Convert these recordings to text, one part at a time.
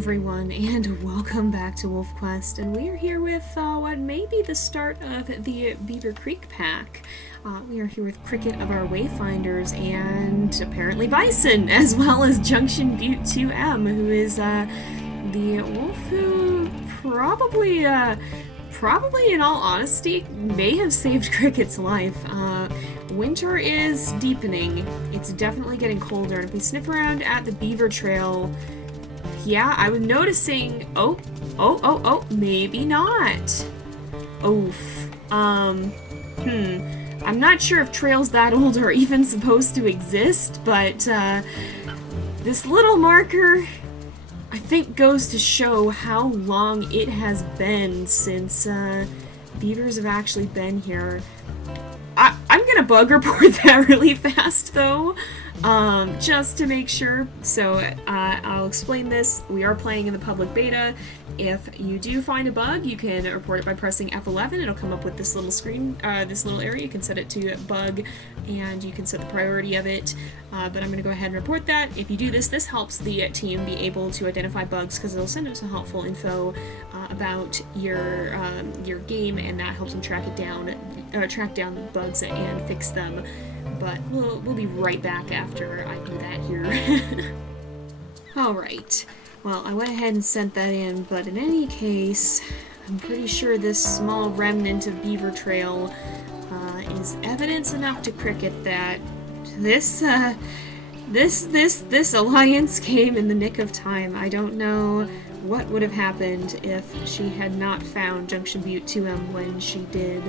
everyone, and welcome back to WolfQuest, and we are here with what may be the start of the Beaver Creek pack. We are here with Cricket of our Wayfinders, and apparently Bison, as well as Junction Butte 2M, who is the wolf who probably in all honesty, may have saved Cricket's life. Winter is deepening. It's definitely getting colder, and if we sniff around at the Beaver Trail, yeah, I was noticing. Oh, maybe not. Oof. I'm not sure if trails that old are even supposed to exist, but this little marker, I think, goes to show how long it has been since beavers have actually been here. I'm gonna bug report that really fast, though. Just to make sure. So I'll explain this. We are playing in the public beta. If you do find a bug, you can report it by pressing F11. It'll come up with this little screen, this little area. You can set it to bug, and you can set the priority of it. But I'm going to go ahead and report that. If you do this, this helps the team be able to identify bugs because it'll send them some helpful info about your game, and that helps them track down the bugs and fix them. But we'll be right back after I do that here. Alright, well, I went ahead and sent that in, but in any case, I'm pretty sure this small remnant of Beaver Trail is evidence enough to Cricket that this alliance came in the nick of time. I don't know what would have happened if she had not found Junction Butte 2M when she did.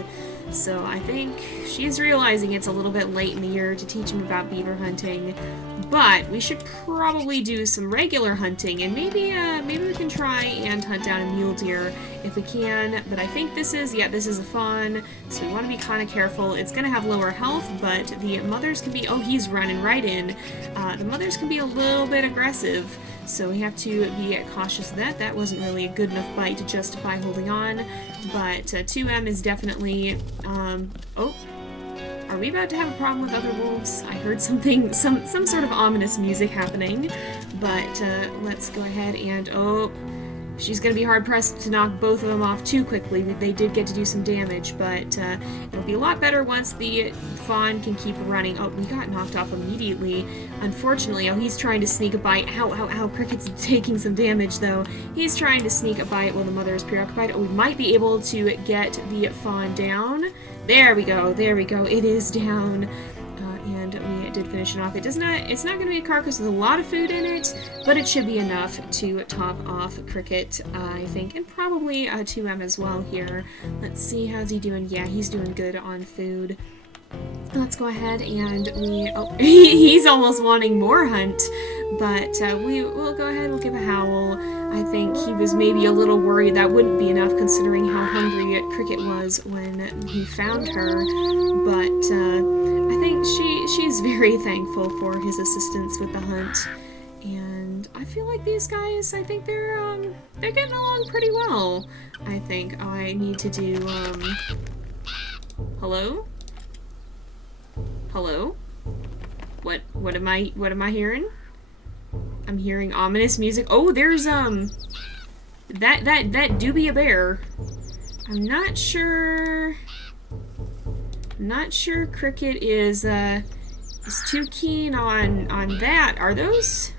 So I think she's realizing it's a little bit late in the year to teach him about beaver hunting, but we should probably do some regular hunting, and maybe we can try and hunt down a mule deer if we can. But I think this is a fawn, so we want to be kind of careful. It's going to have lower health, but the mothers can be, oh, he's running right in. The mothers can be a little bit aggressive, so we have to be cautious of that. That wasn't really a good enough bite to justify holding on, but 2M is definitely, oh, are we about to have a problem with other wolves? I heard something, some sort of ominous music happening, but let's go ahead and, oh, she's going to be hard-pressed to knock both of them off too quickly. They did get to do some damage, but it'll be a lot better once the fawn can keep running. Oh, we got knocked off immediately. Unfortunately, oh, he's trying to sneak a bite. Ow, Cricket's taking some damage, though. He's trying to sneak a bite while the mother is preoccupied. Oh, we might be able to get the fawn down. There we go. It is down. And we did finish it off. It's not going to be a carcass with a lot of food in it, but it should be enough to top off Cricket, I think, and probably 2M as well here. Let's see, how's he doing? Yeah, he's doing good on food. Let's go ahead and he's almost wanting more hunt, but we'll go ahead, we'll give a howl. I think he was maybe a little worried that wouldn't be enough considering how hungry Cricket was when he found her, but I think she's very thankful for his assistance with the hunt, and I feel like these guys, I think they're getting along pretty well. I think I need to do, hello? Hello? What am I hearing? I'm hearing ominous music. Oh, there's that do be a bear. I'm not sure Cricket is too keen on that. Are those?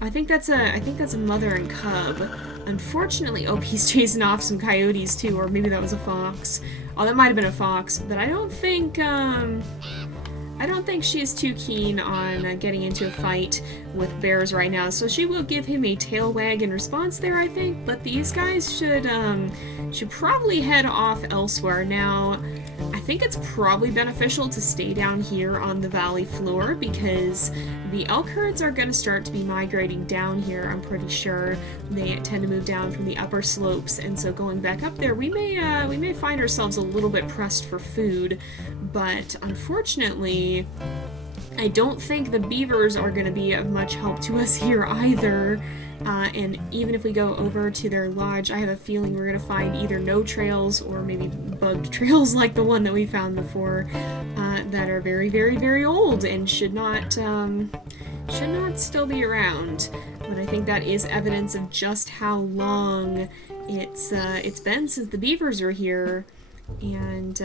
I think that's a mother and cub. Unfortunately, oh, he's chasing off some coyotes too, or maybe that was a fox. Oh, that might have been a fox, but I don't think she's too keen on getting into a fight with bears right now, so she will give him a tail wag in response there, I think, but these guys should probably head off elsewhere. Now, I think it's probably beneficial to stay down here on the valley floor because the elk herds are going to start to be migrating down here, I'm pretty sure. They tend to move down from the upper slopes, and so going back up there, we may find ourselves a little bit pressed for food, but unfortunately, I don't think the beavers are going to be of much help to us here either. And even if we go over to their lodge, I have a feeling we're going to find either no trails or maybe bugged trails like the one that we found before that are very, very, very old and should not should not still be around. But I think that is evidence of just how long it's been since the beavers were here. And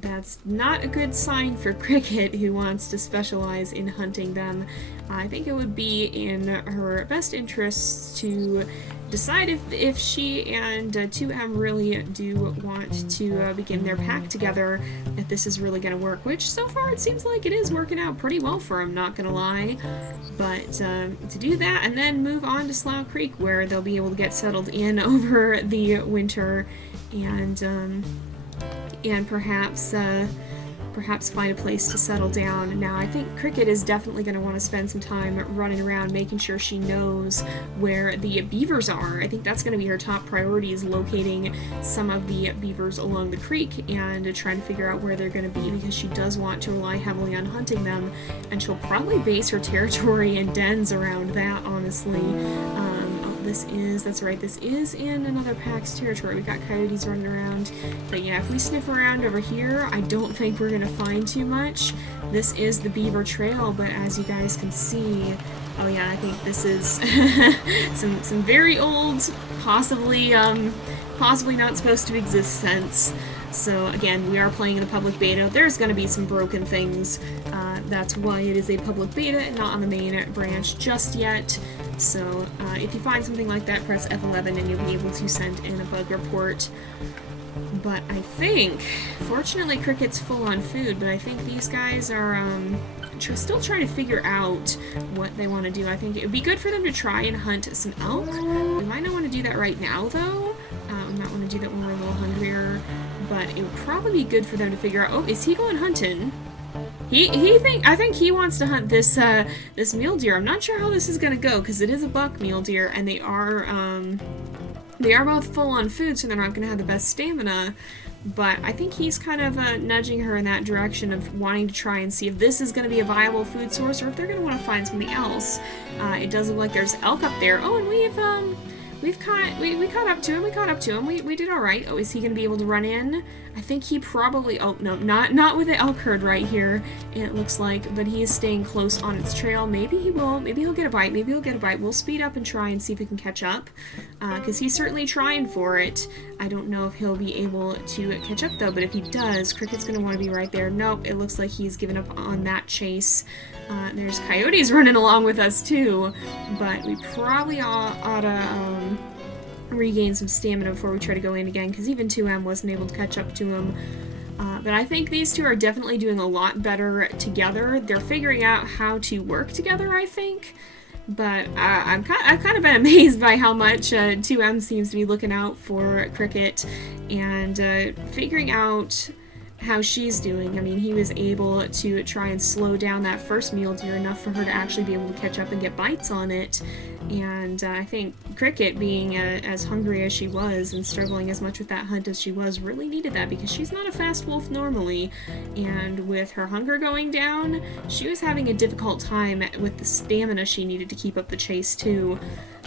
that's not a good sign for Cricket, who wants to specialize in hunting them. I think it would be in her best interests to decide if she and 2M really do want to begin their pack together, if this is really going to work, which so far it seems like it is working out pretty well for them, not going to lie. But to do that and then move on to Slough Creek, where they'll be able to get settled in over the winter and perhaps find a place to settle down. Now, I think Cricket is definitely going to want to spend some time running around, making sure she knows where the beavers are. I think that's going to be her top priority, is locating some of the beavers along the creek and trying to figure out where they're going to be, because she does want to rely heavily on hunting them, and she'll probably base her territory and dens around that, honestly. This is in another pack's territory. We got coyotes running around. But yeah, if we sniff around over here, I don't think we're gonna find too much. This is the Beaver Trail, but as you guys can see, oh yeah, I think this is some very old, possibly not supposed to exist scents. So again, we are playing in the public beta. There's going to be some broken things. That's why it is a public beta and not on the main branch just yet. So if you find something like that, press F11 and you'll be able to send in a bug report. But I think, fortunately, Cricket's full on food, but I think these guys are still trying to figure out what they want to do. I think it would be good for them to try and hunt some elk. We might not want to do that right now, though. We might want to do that when we're a little hungrier. But it would probably be good for them to figure out, oh, is he going hunting? I think he wants to hunt this this mule deer. I'm not sure how this is gonna go, because it is a buck mule deer, and they are both full on food, so they're not gonna have the best stamina. But I think he's kind of nudging her in that direction of wanting to try and see if this is going to be a viable food source, or if they're going to want to find something else. It does look like there's elk up there. Oh, and we caught up to him. We did all right. Oh, is he going to be able to run in? I think he probably, oh no, not with the elk herd right here, it looks like, but he is staying close on its trail. Maybe he will, maybe he'll get a bite, We'll speed up and try and see if we can catch up, because he's certainly trying for it. I don't know if he'll be able to catch up though, but if he does, Cricket's going to want to be right there. Nope, it looks like he's given up on that chase. There's coyotes running along with us too, but we probably ought to regain some stamina before we try to go in again, because even 2M wasn't able to catch up to him. But I think these two are definitely doing a lot better together. They're figuring out how to work together, I think. But I've kind of been amazed by how much 2M seems to be looking out for Cricket and figuring out how she's doing. I mean, he was able to try and slow down that first mule deer enough for her to actually be able to catch up and get bites on it. And I think Cricket, being as hungry as she was and struggling as much with that hunt as she was, really needed that, because she's not a fast wolf normally. And with her hunger going down, she was having a difficult time with the stamina she needed to keep up the chase too.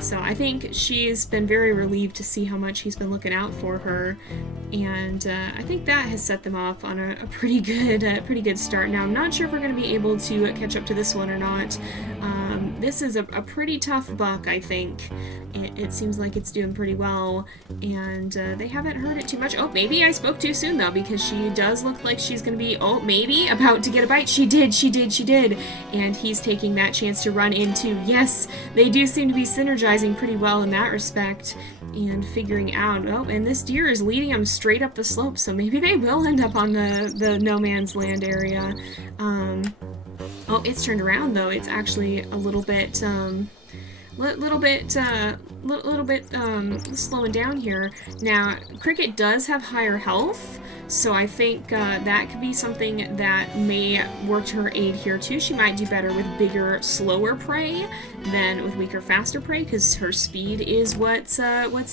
So I think she's been very relieved to see how much he's been looking out for her, and I think that has set them off on a pretty good start. Now, I'm not sure if we're going to be able to catch up to this one or not. This is a pretty tough buck, I think. It seems like it's doing pretty well, and they haven't heard it too much. Oh, maybe I spoke too soon, though, because she does look like she's going to be, oh, maybe about to get a bite. She did, and he's taking that chance to run into, yes, they do seem to be synergizing pretty well in that respect, and figuring out, oh, and this deer is leading them straight up the slope, so maybe they will end up on the no man's land area. Oh, it's turned around, though. It's actually a little bit slowing down here. Now, Cricket does have higher health, so I think that could be something that may work to her aid here too. She might do better with bigger, slower prey than with weaker, faster prey, because her speed is what's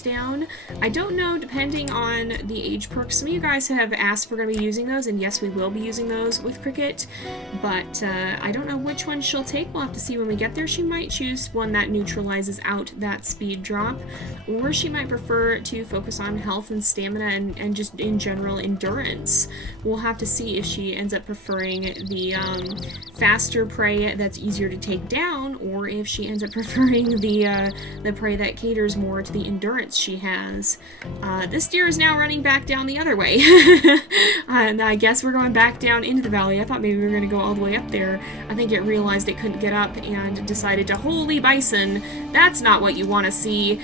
down. I don't know, depending on the age perks. Some of you guys have asked if we're going to be using those, and yes, we will be using those with Cricket, but I don't know which one she'll take. We'll have to see when we get there. She might choose one that neutralizes out that speed drop, or she might prefer to focus on health and stamina and just in general endurance endurance. We'll have to see if she ends up preferring the faster prey that's easier to take down, or if she ends up preferring the prey that caters more to the endurance she has. This deer is now running back down the other way. And I guess we're going back down into the valley. I thought maybe we were going to go all the way up there. I think it realized it couldn't get up and decided to, holy bison, that's not what you want to see.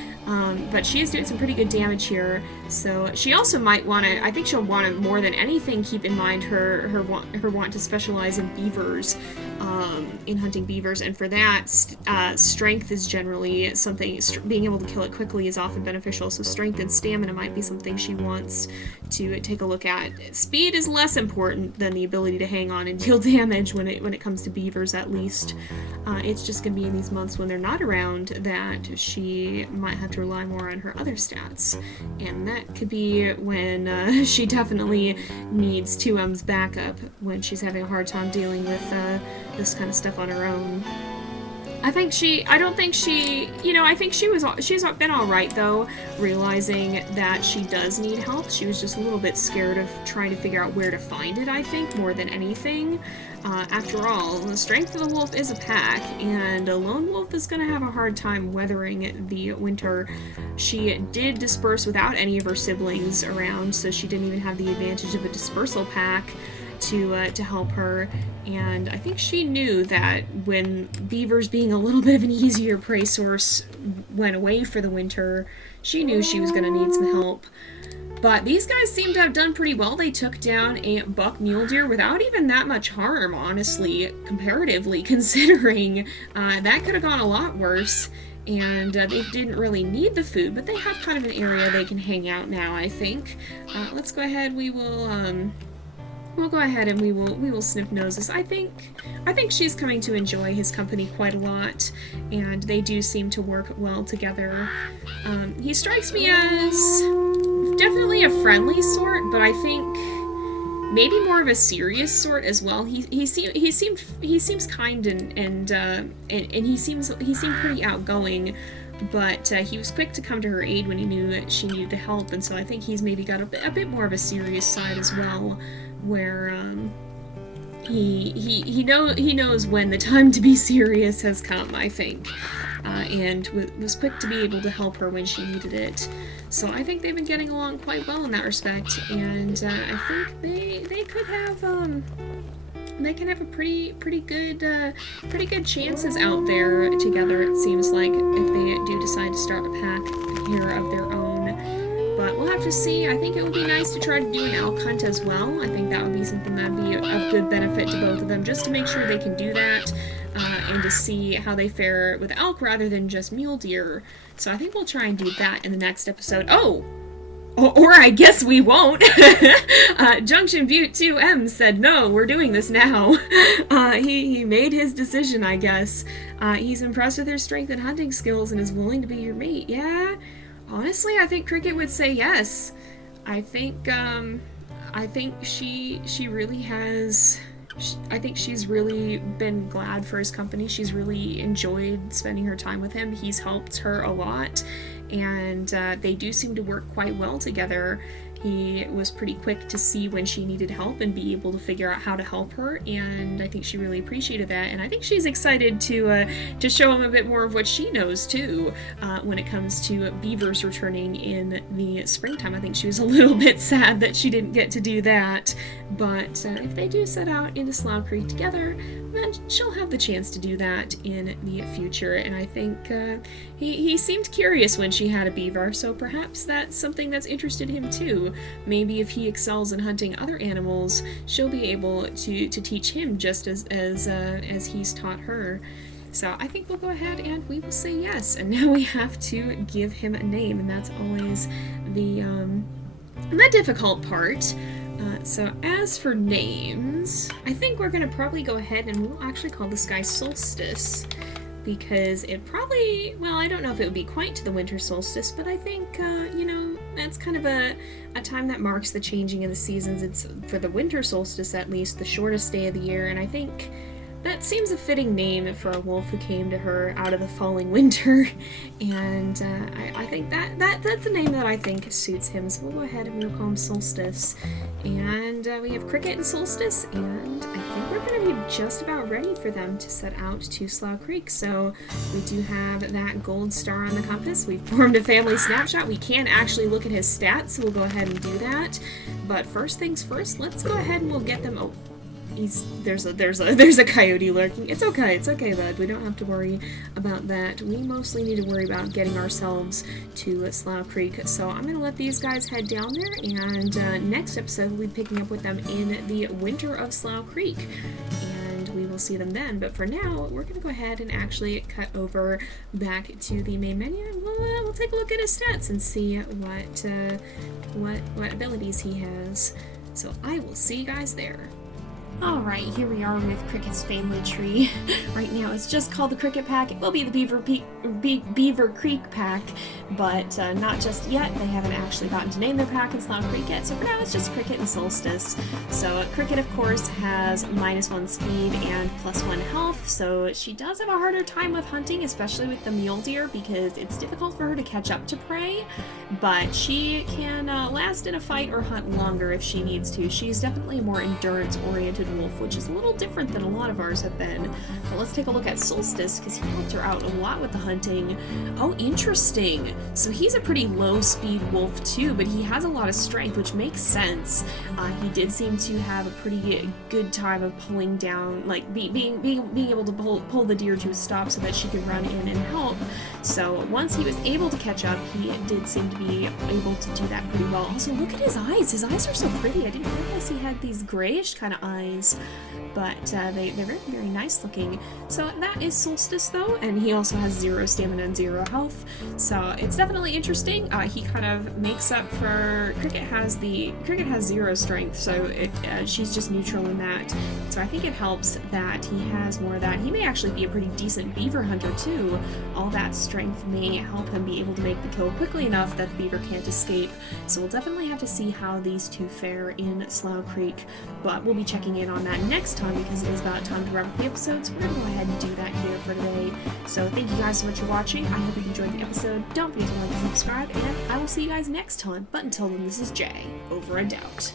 But she is doing some pretty good damage here, so she also might want to, I think she'll want to more than anything keep in mind her want to specialize in beavers, in hunting beavers, and for that, strength is generally something, being able to kill it quickly is often beneficial, so strength and stamina might be something she wants to take a look at. Speed is less important than the ability to hang on and deal damage when it comes to beavers, at least. It's just going to be in these months when they're not around that she might have to rely more on her other stats, and that could be when she definitely needs 2M's backup when she's having a hard time dealing with this kind of stuff on her own. I think she's been alright though, realizing that she does need help. She was just a little bit scared of trying to figure out where to find it, I think, more than anything. After all, the strength of the wolf is a pack, and a lone wolf is going to have a hard time weathering the winter. She did disperse without any of her siblings around, so she didn't even have the advantage of a dispersal pack to help her, and I think she knew that when beavers being a little bit of an easier prey source went away for the winter, she knew she was going to need some help. But these guys seem to have done pretty well. They took down a buck mule deer without even that much harm, honestly, comparatively, considering that could have gone a lot worse. And they didn't really need the food, but they have kind of an area they can hang out now, I think. Let's go ahead. We'll go ahead and we will snip noses. I think she's coming to enjoy his company quite a lot, and they do seem to work well together. He strikes me as definitely a friendly sort, but I think maybe more of a serious sort as well. He seems kind and he seemed pretty outgoing. But he was quick to come to her aid when he knew that she needed the help, and so I think he's maybe got a bit more of a serious side as well, where he knows when the time to be serious has come, I think, and was quick to be able to help her when she needed it. So I think they've been getting along quite well in that respect, and I think they could have they can have a pretty good chances out there together, it seems like, if they do decide to start a pack here of their own. But we'll have to see. I think it would be nice to try to do an elk hunt as well. I think that would be something that would be of good benefit to both of them, just to make sure they can do that, and to see how they fare with elk rather than just mule deer. So I think we'll try and do that in the next episode. Oh! Or I guess we won't. Junction Butte 2M said, no, we're doing this now. He made his decision, I guess. He's impressed with her strength and hunting skills and is willing to be your mate. Yeah, honestly, I think Cricket would say yes. I think she really has... I think she's really been glad for his company. She's really enjoyed spending her time with him. He's helped her a lot, and they do seem to work quite well together. He was pretty quick to see when she needed help and be able to figure out how to help her, and I think she really appreciated that, and I think she's excited to show him a bit more of what she knows too, when it comes to beavers returning in the springtime. I think she was a little bit sad that she didn't get to do that, but if they do set out into Slough Creek together, then she'll have the chance to do that in the future, and I think he seemed curious when she had a beaver, so perhaps that's something that's interested him too. Maybe if he excels in hunting other animals, she'll be able to teach him just as he's taught her. So I think we'll go ahead and we will say yes. And now we have to give him a name, and that's always the difficult part. So as for names, I think we're gonna probably go ahead and we'll actually call this guy Solstice, because it probably, well, I don't know if it would be quite to the winter solstice, but I think, that's kind of a time that marks the changing of the seasons. It's, for the winter solstice at least, the shortest day of the year, and I think That seems a fitting name for a wolf who came to her out of the falling winter, and I think that's a name that I think suits him, so we'll go ahead and we'll call him Solstice. And we have Cricket and Solstice, and I think we're going to be just about ready for them to set out to Slough Creek. So we do have that gold star on the compass. We've formed a family snapshot. We can actually look at his stats, so we'll go ahead and do that. But first things first, let's go ahead and we'll get them... Oh, there's a coyote lurking. It's okay, bud. We don't have to worry about that. We mostly need to worry about getting ourselves to Slough Creek. So I'm gonna let these guys head down there, and next episode we'll be picking up with them in the winter of Slough Creek. And we will see them then. But for now, we're gonna go ahead and actually cut over back to the main menu, and we'll take a look at his stats and see what abilities he has. So I will see you guys there. Alright, here we are with Cricket's family tree. Right now it's just called the Cricket Pack. It will be the Beaver Creek Pack, but not just yet. They haven't actually gotten to name their pack in Slough Creek yet, so for now it's just Cricket and Solstice. So Cricket, of course, has -1 speed and +1 health, so she does have a harder time with hunting, especially with the mule deer, because it's difficult for her to catch up to prey, but she can last in a fight or hunt longer if she needs to. She's definitely a more endurance-oriented wolf, which is a little different than a lot of ours have been. But let's take a look at Solstice, because he helped her out a lot with the hunting. Oh, interesting. So he's a pretty low speed wolf too, but he has a lot of strength, which makes sense. He did seem to have a pretty good time of pulling down, like being able to pull the deer to a stop so that she could run in and help. So once he was able to catch up, he did seem to be able to do that pretty well. Also, look at his eyes. His eyes are so pretty. I didn't realize he had these grayish kind of eyes. But they're very, very nice looking. So that is Solstice though, and he also has 0 stamina and 0 health. So it's definitely interesting. He kind of makes up for Cricket has 0 strength, so she's just neutral in that. So I think it helps that he has more of that. He may actually be a pretty decent beaver hunter too. All that strength may help him be able to make the kill quickly enough that the beaver can't escape. So we'll definitely have to see how these two fare in Slough Creek, but we'll be checking in on that next time because it is about time to wrap up the episode, so we're going to go ahead and do that here for today. So thank you guys so much for watching. I hope you enjoyed the episode. Don't forget to like and subscribe, and I will see you guys next time. But until then, this is Jay, over and out.